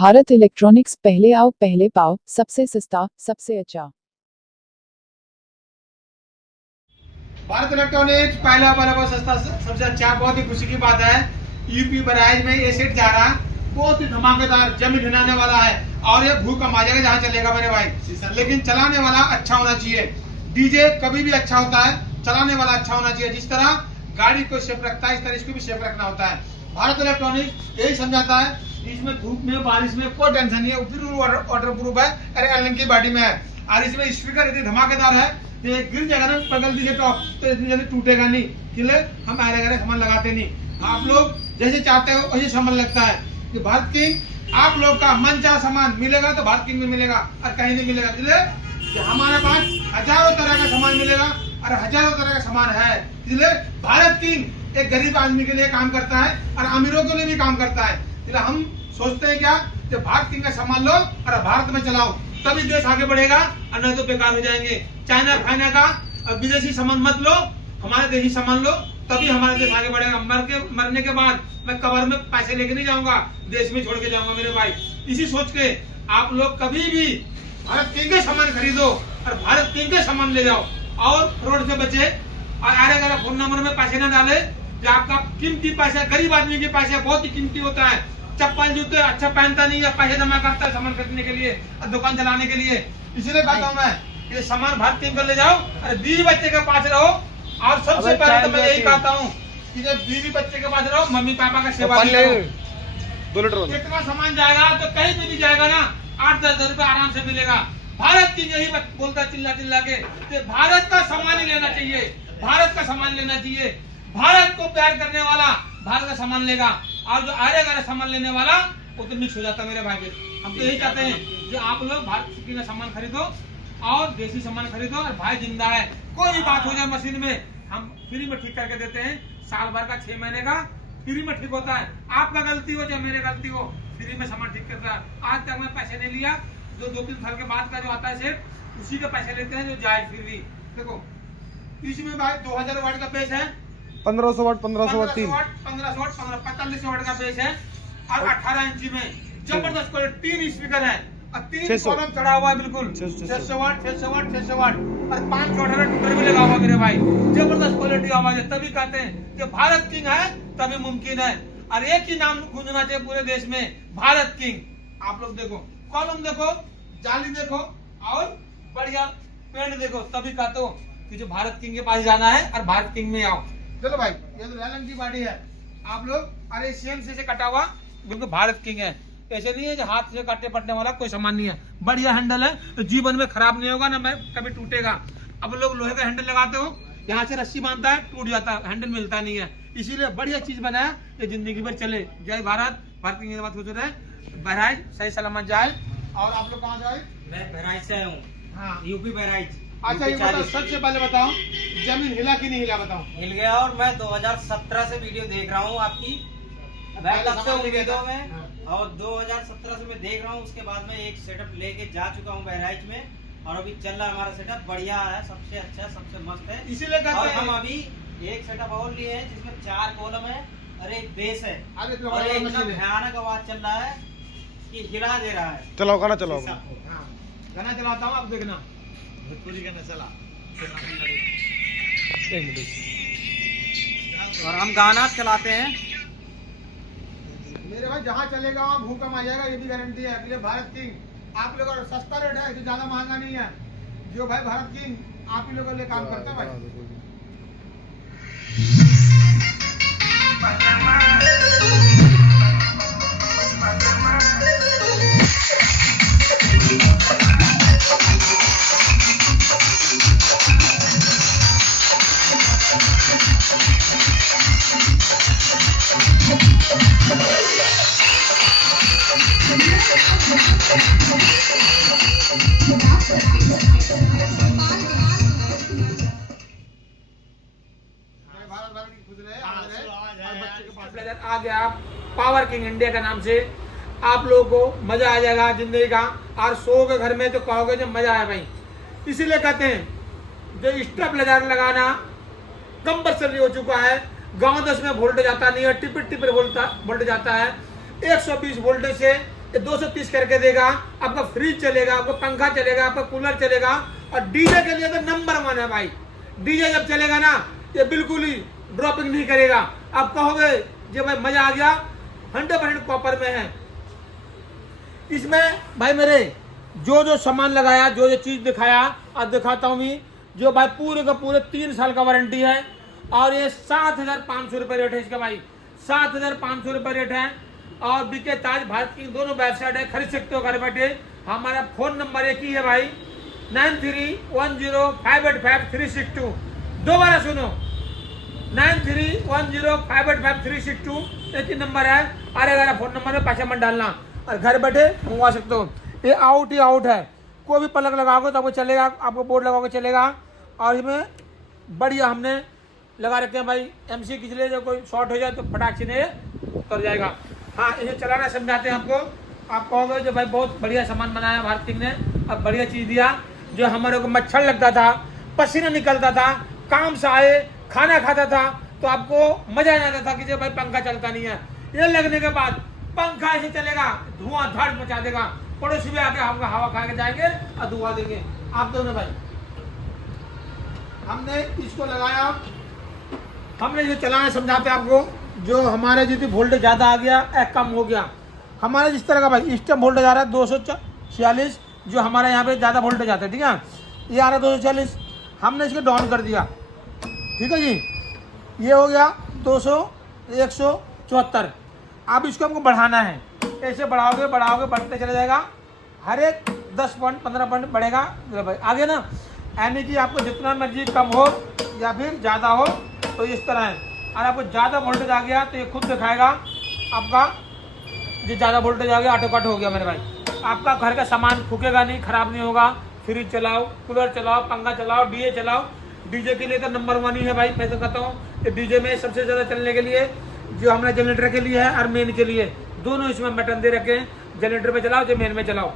Bharat electronics, पहले आओ पहले पाओ, सबसे सस्ता सबसे अच्छा। भारत इलेक्ट्रॉनिक्स पहला वाला बहुत सस्ता सबसे अच्छा। बहुत ही खुशी की बात है, यूपी बहराइच में ये सेट जा रहा है, बहुत ही धमाकेदार, जमीन हिलाने वाला है और ये भूकंप आ जाएगा जहाँ चलेगा मेरे भाई। लेकिन चलाने वाला अच्छा होना चाहिए। डीजे कभी भी अच्छा होता है, चलाने वाला अच्छा होना चाहिए। जिस तरह गाड़ी को सेफ रखता है, इस तरह इसको भी सेफ रखना होता है। भारत इलेक्ट्रॉनिक्स यही समझाता है, इसमें धूप में बारिश में कोई टेंशन नहीं है, फिर वाटर प्रूफ है, अरे एलन की बॉडी में है। और इसमें स्पीकर इतनी धमाकेदार है, ये गिर जाएगा ना, पकड़ दीजिए टॉप तो इतनी जल्दी टूटेगा नहीं। इसलिए हम आरे गरे सामान लगाते नहीं। आप लोग जैसे चाहते हो वैसे सामान लगता है। कि भारत किंग आप लोग का मन चाह सामान मिलेगा तो भारत किंग में मिलेगा और कहीं नहीं मिलेगा। इसलिए हमारे पास हजारों तरह का सामान मिलेगा और हजारों तरह का सामान है। इसलिए भारत किंग एक गरीब आदमी के लिए काम करता है और अमीरों के लिए भी काम करता है। इसलिए हम सोचते हैं क्या कि भारत किंग का सामान लो और भारत में चलाओ, तभी देश आगे बढ़ेगा और नहीं तो बेकार हो जाएंगे। चाइना फाइना का विदेशी सामान मत लो, हमारे देशी सामान लो, तभी हमारा देश आगे बढ़ेगा। मरने के बाद मैं कबर में पैसे लेके नहीं जाऊंगा, देश में छोड़ के जाऊंगा मेरे भाई। इसी सोच के आप लोग कभी भी भारत किंग के सामान खरीदो और भारत किंग के सामान ले जाओ और फ्रॉड से बचे। और आरे गरे फोन नंबर में पैसे न डाले, जो आपका कीमती पैसा, गरीब आदमी के पैसे बहुत ही कीमती होता है। चप्पल जूते अच्छा पहनता नहीं है, पैसे जमा करता है सामान खरीदने के लिए और दुकान चलाने के लिए। इसलिए कहता हूँ मैं, ये सामान भारत किंग ले जाओ और बीवी बच्चे के पास रहो। और सबसे पहले तो मैं यही कहता हूँ कि जब बीवी बच्चे के पास रहो, मम्मी पापा का सेवा करो। इतना सामान जाएगा तो कहीं भी नहीं जाएगा ना, 8-10 रुपए आराम से मिलेगा। भारत की यही बोलता चिल्ला चिल्ला के, भारत का सामान ही लेना चाहिए, भारत का सामान लेना चाहिए। भारत को प्यार करने वाला भारत का सामान लेगा और जो आरे गरे सामान लेने वाला वो तो मिक्स हो जाता है मेरे भाई। हम तो यही चाहते हैं जो आप लोग भारत का सामान खरीदो और देसी सामान खरीदो और भाई जिंदा है। कोई भी बात हो जाए मशीन में हम फ्री में ठीक करके देते हैं। साल भर का 6 महीने का फ्री में ठीक होता है। आपका गलती हो चाहे मेरे गलती हो, फ्री में सामान ठीक करता है। आज तक मैं पैसे नहीं लिया, जो 2-3 साल के बाद का जो आता है सेट उसी के पैसे लेते हैं, जो जायज फ्री। देखो इसमें भाई 2000 वाट का पेज है, 1500 वाट 1500 वाट 1500 वाट 45 वाट का पेज है और 18 इंची में जबरदस्त क्वालिटी 3 स्पीकर है और 3 कॉलम चढ़ा हुआ है, बिल्कुल 600 वाट 600 वाट 600 वाट और 518 टूटर भी लगा हुआ मेरे भाई। जबरदस्त क्वालिटी आवाज है, तभी कहते हैं कि भारत किंग है तभी मुमकिन है। और एक ही नाम गूंजना चाहिए पूरे देश में, भारत किंग। आप लोग देखो, कॉलम देखो, जाली देखो और बढ़िया पेंट देखो, तभी कहते हो कि जो भारत किंग के पास जाना है और भारत किंग में आओ। चलो भाई, ये तो लैलन की बॉडी है। आप लोग अरे सेम से कटा हुआ बिल्कुल भारत किंग है, ऐसे नहीं है जो हाथ से काटने पड़ने वाला कोई सामान नहीं है। बढ़िया हैंडल है, तो जीवन में खराब नहीं होगा ना, मैं कभी टूटेगा। अब लोग लोहे का हैंडल लगाते हो, यहाँ से रस्सी बांधता है, टूट जाता है, हैंडल मिलता नहीं है। इसीलिए बढ़िया चीज बनाया ये जिंदगी भर चले। जय भारत, भारत किंग की बात हो रहा है। बहराइच सही सलामत जाए। और आप लोग कहाँ से आए? मैं बहराइच से आया हूँ। हाँ, यूपी बहराइच। अच्छा ये बताओ, सबसे पहले बताओ जमीन हिला कि नहीं हिला, बताओ। हिल गया, और मैं 2017 से वीडियो देख रहा हूँ आपकी, मैं तब से उम्मीदों में, और 2017 से मैं देख रहा हूँ। उसके बाद में एक सेटअप लेके जा चुका हूँ बहराइच में और अभी चल रहा है हमारा सेटअप, बढ़िया है, सबसे अच्छा सबसे मस्त है। इसीलिए और हम अभी एक सेटअप और लिए हैं जिसमें 4 कॉलम है और एक बेस है और एकदम भयानक आवाज चल रहा है कि हिला दे रहा है। चलाओ गाना चलाओ। गाना चलाता हूँ, आप देखना भोजपुरी गाना चला। एक मिनट। और हम गाना चलाते हैं मेरे भाई, जहाँ चलेगा वहाँ भूकंप आ जाएगा, ये भी गारंटी है। इसलिए भारत किंग आप लोग सस्ता रेट है, तो ज्यादा महंगा नहीं है। जो भाई भारत किंग आप ही लोगों के लिए काम करता है भाई। आ गया पावर किंग इंडिया का नाम से, आप लोगों को मजा आ जाएगा जिंदगी का। और 100 के घर में तो कहोगे जब मजा आया भाई। इसीलिए कहते हैं जो स्टेबलाइजर लगाना कंपल्सरी हो चुका है। गांव 10 में वोल्टेज आता नहीं है, टिपर वोल्टेज आता है। 120 वोल्टेज से ये 230 करके देगा, आपका फ्रिज चलेगा, आपका पंखा चलेगा, आपका कूलर चलेगा। और डीजे के लिए तो नंबर 1 है भाई। डीजे जब चलेगा ना ये बिल्कुल ही ड्रॉपिंग नहीं करेगा। आप कहोगे जो भाई मजा आ गया, 100% कॉपर में है। इसमें भाई मेरे जो जो सामान लगाया, जो जो चीज दिखाया और दिखाता हूँ मैं, जो भाई पूरे का पूरे 3 साल का वारंटी है। और ये 7,500 रुपये रेट है इसका भाई, 7,500 रुपये रेट है। और बीके ताज भारत की दोनों वेबसाइट है, खरीद सकते हो घर बैठे। हमारा फोन नंबर एक ही है भाई, 9310585362। दोबारा सुनो, 9310585362 एक ही नंबर है। अरे अगर फोन नंबर में पैसा मत डालना और घर बैठे मंगवा सकते हो। ये आउट ही आउट है, कोई भी पलक लगाओगे तो आपको चलेगा, आपको बोर्ड लगाओगे चलेगा। और इसमें बढ़िया हमने लगा रखे हैं भाई, MC खींच ले, जो कोई शॉर्ट हो जाए तो फटाक से नहीं उतर जाएगा। हाँ, इसे चलाना समझाते हैं आपको। आप कहोगे जो भाई बहुत बढ़िया सामान बनाया भारत किंग ने, अब बढ़िया चीज़ दिया। जो हमारे को मच्छर लगता था, पसीना निकलता था, काम से आए खाना खाता था तो आपको मजा नहीं आता था कि जो भाई पंखा चलता नहीं है। ये लगने के बाद पंखा ऐसे चलेगा, धुआं धड़ मचा देगा, पड़ोसी भी आके आपका हवा खा के जाएंगे और धुआं देंगे। आप दोनों भाई हमने इसको लगाया, हमने जो चलाना समझाते आपको। जो हमारे जितनी वोल्टेज ज़्यादा आ गया या कम हो गया, हमारे जिस तरह का भाई इस टाइम वोल्टेज आ रहा है 246, जो हमारे यहाँ पे ज़्यादा वोल्टेज आता है, ठीक है, ये आ रहा है 240। हमने इसको डाउन कर दिया, ठीक है जी, ये हो गया 200 174। अब इसको हमको बढ़ाना है, ऐसे बढ़ाओगे बढ़ाओगे बढ़ते चला जाएगा, हर एक 10 पॉइंट 15 पॉइंट बढ़ेगा भाई आगे ना। यानी कि आपको जितना मर्जी कम हो या फिर ज़्यादा हो तो इस तरह है। और आपको ज़्यादा वोल्टेज आ गया तो ये खुद दिखाएगा आपका, जो ज़्यादा वोल्टेज आ गया ऑटो कट हो गया मेरे भाई। आपका घर का सामान फूकेगा नहीं, ख़राब नहीं होगा। फ्रिज चलाओ, कूलर चलाओ, पंखा चलाओ, डीजे चलाओ। डीजे के लिए तो नंबर 1 ही है भाई, मैं तो कहता हूँ कि डीजे में सबसे ज़्यादा चलने के लिए जो हमने जनरेटर के लिए है और मेन के लिए, दोनों इसमें बटन दे रखे हैं। जनरेटर में चलाओ, जो मेन में चलाओ।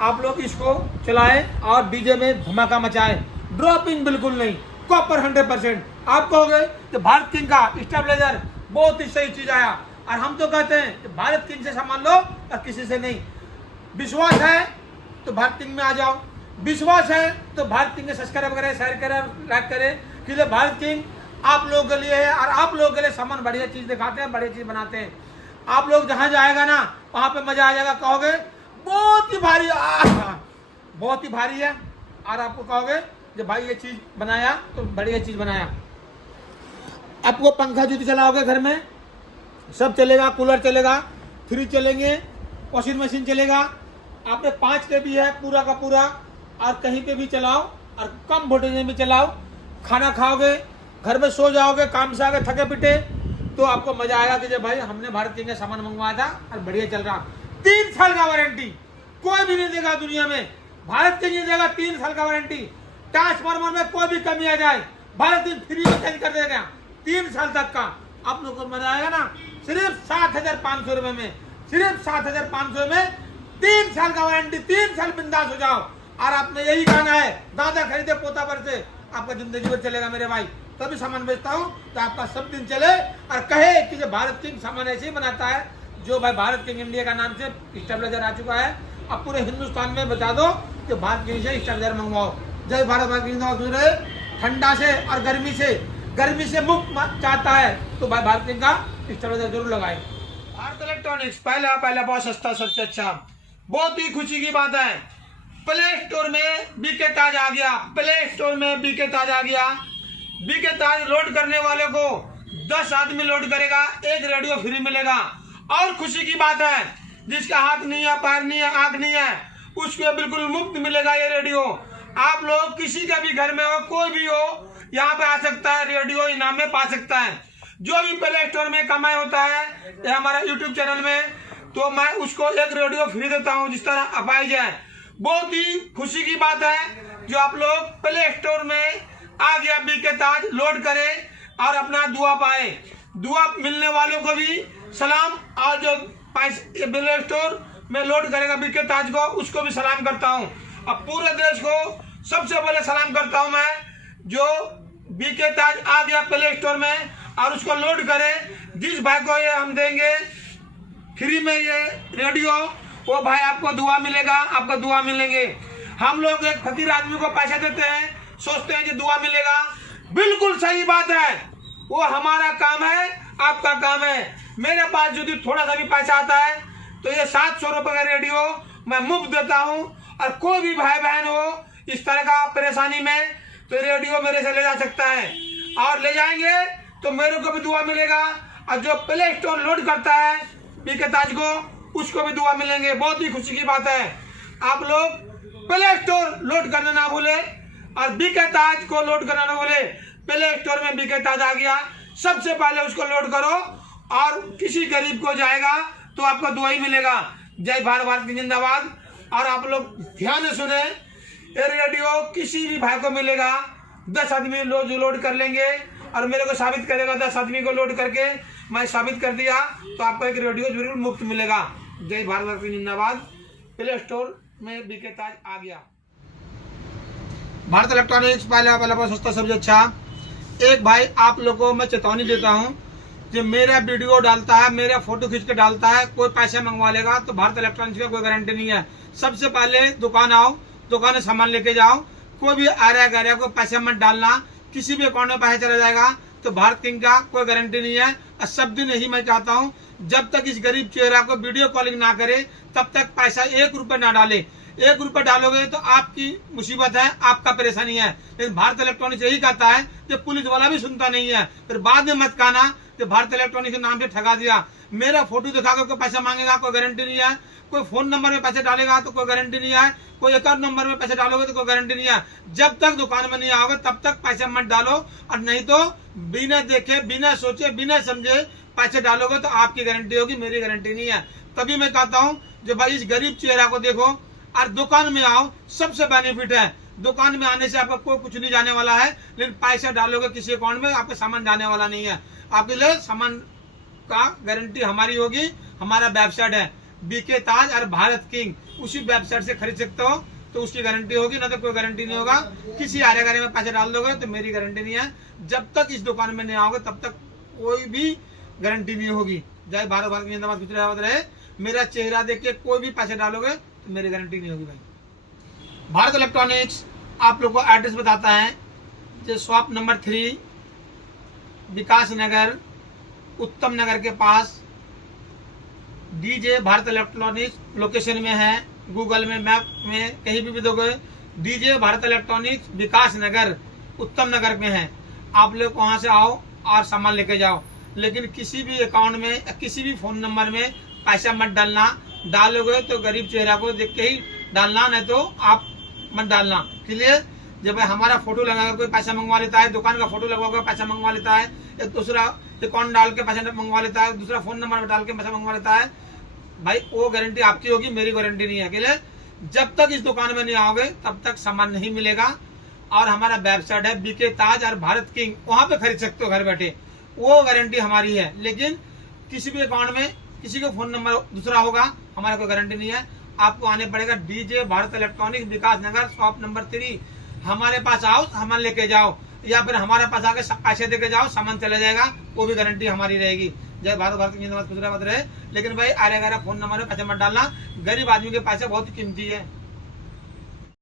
आप लोग इसको चलाएं और डीजे में धमाका मचाएं, ड्रॉपिंग बिल्कुल नहीं, कॉपर 100%। आप कहोगे कि भारत किंग का स्टेबलाइजर बहुत ही सही चीज़ आया, और हम तो कहते हैं कि भारत किंग से सामान लो और किसी से नहीं। विश्वास है तो भारत किंग में आ जाओ, विश्वास है तो भारत किंग के सब्सक्राइब करें, शेयर करें, लाइक करें, क्योंकि भारत किंग आप लोगों के लिए है और आप लोगों के लिए सामान बढ़िया चीज़ दिखाते हैं, बढ़िया चीज़ बनाते हैं। आप लोग जहाँ जाएगा ना वहाँ पे मजा आ जाएगा, कहोगे बहुत ही भारी, बहुत ही भारी है। और आपको कहोगे जब भाई ये चीज़ बनाया तो बढ़िया चीज़ बनाया। आपको पंखा जो चलाओगे घर में सब चलेगा, कूलर चलेगा, फ्रिज चलेंगे, वॉशिंग मशीन चलेगा। आपने 5 के भी है पूरा का पूरा, और कहीं पे भी चलाओ और कम वोल्टेज में भी चलाओ। खाना खाओगे, घर में सो जाओगे, काम से आगे थके पिटे तो आपको मजा आएगा कि जब भाई हमने भारत किंग का सामान मंगवाया था और बढ़िया चल रहा। 3 साल का वारंटी, कोई भी नहीं देगा दुनिया में, भारत किंग ही देगा 3 साल का वारंटी। ट्रांसफार्मर में कोई भी कमी आ जाए भारत किंग फ्री में चेंज कर देगा 3 साल तक का। आप लोग को मजा आएगा ना, सिर्फ 7,500 रुपए में, सिर्फ 7,500 में 3 साल का वारंटी, 3 साल बिंदास हो जाओ। और आपने यही कहना है दादा खरीदे पोता पर से, आपका जिंदगी भर चलेगा मेरे भाई। तभी सामान बेचता हूँ तो आपका सब दिन चले और कहे कि जो भारत किंग सामान ऐसे ही बनाता है, जो भाई भारत किंग इंडिया का नाम से स्टेबलाइजर आ चुका है। अब पूरे हिंदुस्तान में बता दो कि भारत किंग से स्टेबलाइजर मंगवाओ। जय भारत, भारत किंग। ठंडा से और गर्मी से मुक्त चाहता है तो भाई भारत किंग का स्टेबलाइजर जरूर लगाए। भारत इलेक्ट्रॉनिक्स पहला बहुत सस्ता, सबसे अच्छा। बहुत ही खुशी की बात है, प्ले स्टोर में बीके ताज आ गया, प्ले स्टोर में बीके ताज आ गया। बीके ताज लोड करने वाले को 10 आदमी लोड करेगा, 1 रेडियो फ्री मिलेगा। और खुशी की बात है, जिसका हाथ नहीं है, पैर नहीं है, आंख नहीं है, उसको बिल्कुल मुफ्त मिलेगा ये रेडियो। आप लोग किसी का भी घर में हो, कोई भी हो, यहाँ पे आ सकता है, रेडियो इनाम में पा सकता है। जो भी प्ले स्टोर में कमाई होता है या हमारा यूट्यूब चैनल में, तो मैं उसको 1 रेडियो फ्री देता हूँ, जिस तरह अपाई जाए। बहुत ही खुशी की बात है जो आप लोग प्ले स्टोर में आ गया बीके ताज, लोड करें और अपना दुआ पाए। दुआ मिलने वालों को भी सलाम, और जो प्ले स्टोर में लोड करेगा बीके ताज को, उसको भी सलाम करता हूं। अब पूरे देश को सबसे पहले सलाम करता हूं मैं, जो बीके ताज आ गया प्ले स्टोर में और उसको लोड करे। जिस भाई को ये हम देंगे फ्री में ये रेडियो, वो भाई आपको दुआ मिलेगा, आपको दुआ मिलेंगे। हम लोग एक फकीर आदमी को पैसे देते हैं, सोचते हैं कि दुआ मिलेगा। बिल्कुल सही बात है, वो हमारा काम है, आपका काम है। मेरे पास यदि थोड़ा सा भी पैसा आता है तो ये 700 रुपये का रेडियो मैं मुफ्त देता हूँ। और कोई भी भाई बहन हो इस तरह का परेशानी में तो रेडियो मेरे से ले जा सकता है, और ले जाएंगे तो मेरे को भी दुआ मिलेगा। और जो प्ले स्टोर लोड करता है बीके ताज को, उसको भी दुआ मिलेंगे। बहुत ही खुशी की बात है। आप लोग प्ले स्टोर लोड करना ना भूले और बीके ताज को लोड करना ना भूले। प्ले स्टोर में बीके ताज आ गया, सबसे पहले उसको लोड करो और किसी गरीब को जाएगा तो आपको दुआ ही मिलेगा। जय भारत, भारत की जिंदाबाद। और आप लोग ध्यान से सुने, ये रेडियो किसी भी भाई को मिलेगा। 10 आदमी लोड कर लेंगे और मेरे को साबित करेगा, 10 आदमी को लोड करके मैं साबित कर दिया तो आपको एक रेडियो बिल्कुल मुफ्त मिलेगा। जय भारत, भारत की जिंदाबाद। प्ले स्टोर में बीके ताज आ गया। भारत इलेक्ट्रॉनिक्स पहले सस्ता सबसे अच्छा। एक भाई आप लोगों को मैं चेतावनी देता हूँ, जो मेरा वीडियो डालता है, मेरा फोटो खींच के डालता है, कोई पैसे मंगवा लेगा तो भारत इलेक्ट्रॉनिक्स का कोई गारंटी नहीं है। सबसे पहले दुकान आओ, दुकान से सामान लेके जाओ। कोई भी आर्या गैरिया को पैसे मत डालना, किसी भी अकाउंट में पैसा चला जाएगा तो भारत किंग का कोई गारंटी नहीं है। और सब दिन यही मैं चाहता हूँ, जब तक इस गरीब चेहरा को वीडियो कॉलिंग ना करे तब तक पैसा 1 रुपये ना डाले। 1 रुपये डालोगे तो आपकी मुसीबत है, आपका परेशानी है। लेकिन भारत इलेक्ट्रॉनिक्स यही कहता है कि पुलिस वाला भी सुनता नहीं है। फिर बाद में मत कहना कि भारत इलेक्ट्रॉनिक्स के नाम से ठगा दिया। मेरा फोटो दिखाकर कोई पैसा मांगेगा, कोई गारंटी नहीं है। कोई फोन नंबर में पैसे डालेगा तो कोई गारंटी नहीं है। कोई अकाउंट नंबर में पैसे डालोगे तो कोई गारंटी नहीं है। जब तक दुकान में नहीं आओगे तब तक पैसे मत डालो, और नहीं तो बिना देखे, बिना सोचे, बिना समझे पैसे डालोगे तो आपकी गारंटी होगी, मेरी गारंटी नहीं है। तभी मैं कहता हूँ जो भाई इस गरीब चेहरा को देखो और दुकान में आओ, सबसे बेनिफिट है। दुकान में आने से आपका कोई कुछ नहीं जाने वाला है, लेकिन पैसा डालोगे किसी अकाउंट में आपका सामान जाने वाला नहीं है। आपके लिए सामान का गारंटी हमारी होगी। हमारा वेबसाइट है बीके ताज और भारत किंग, उसी वेबसाइट से खरीद सकते हो तो उसकी गारंटी होगी, ना तो कोई गारंटी नहीं होगा। किसी आरे गारे में पैसे डाल दोगे तो मेरी गारंटी नहीं है। जब तक इस दुकान में नहीं आओगे तब तक कोई भी गारंटी नहीं होगी। जय भारत, भारत की जिंदाबाद, कुछ रहे। मेरा चेहरा देख के कोई भी पैसे डालोगे तो मेरी गारंटी नहीं होगी भाई। भारत इलेक्ट्रॉनिक्स आप लोग को एड्रेस बताता है, जो शॉप नंबर 3 विकास नगर, उत्तम नगर के पास डीजे भारत इलेक्ट्रॉनिक्स लोकेशन में है। गूगल में, मैप में कहीं भी दोगे डीजे भारत इलेक्ट्रॉनिक्स विकास नगर, उत्तम नगर में है। आप लोग वहां से आओ और सामान लेके जाओ, लेकिन किसी भी अकाउंट में, किसी भी फोन नंबर में पैसा मत डालना। डालोगे तो गरीब चेहरा को देख के ही डालना, नहीं तो आप मत डालना। क्लियर? जब हमारा फोटो लगाकर कोई पैसा मंगवा लेता है, दुकान का फोटो लगवा कर पैसा मंगवा लेता है, एक दूसरा अकाउंट डाल के पैसा मंगवा लेता है, दूसरा फोन नंबर डाल के पैसा मंगवा लेता है, भाई वो गारंटी आपकी होगी, मेरी गारंटी नहीं है। क्लियर? जब तक इस दुकान में नहीं आओगे तब तक सामान नहीं मिलेगा। और हमारा वेबसाइट है बीके ताज और भारत किंग, वहां पे खरीद सकते हो घर बैठे, वो गारंटी हमारी है। लेकिन किसी भी अकाउंट में किसी का फोन नंबर दूसरा होगा, हमारा कोई गारंटी नहीं है। आपको आने पड़ेगा डीजे भारत इलेक्ट्रॉनिक्स विकास नगर, शॉप नंबर 3। हमारे पास आओ, सामान लेके जाओ, या फिर हमारे पास आके पैसे देके जाओ, सामान चला जाएगा, वो भी गारंटी हमारी रहेगी। जय भारत, भारत की जिंदाबाद, खुश रहे। लेकिन भाई आरे गहरा फोन नंबर में पैसे मत डालना, गरीब आदमी के पैसे बहुत कीमती है।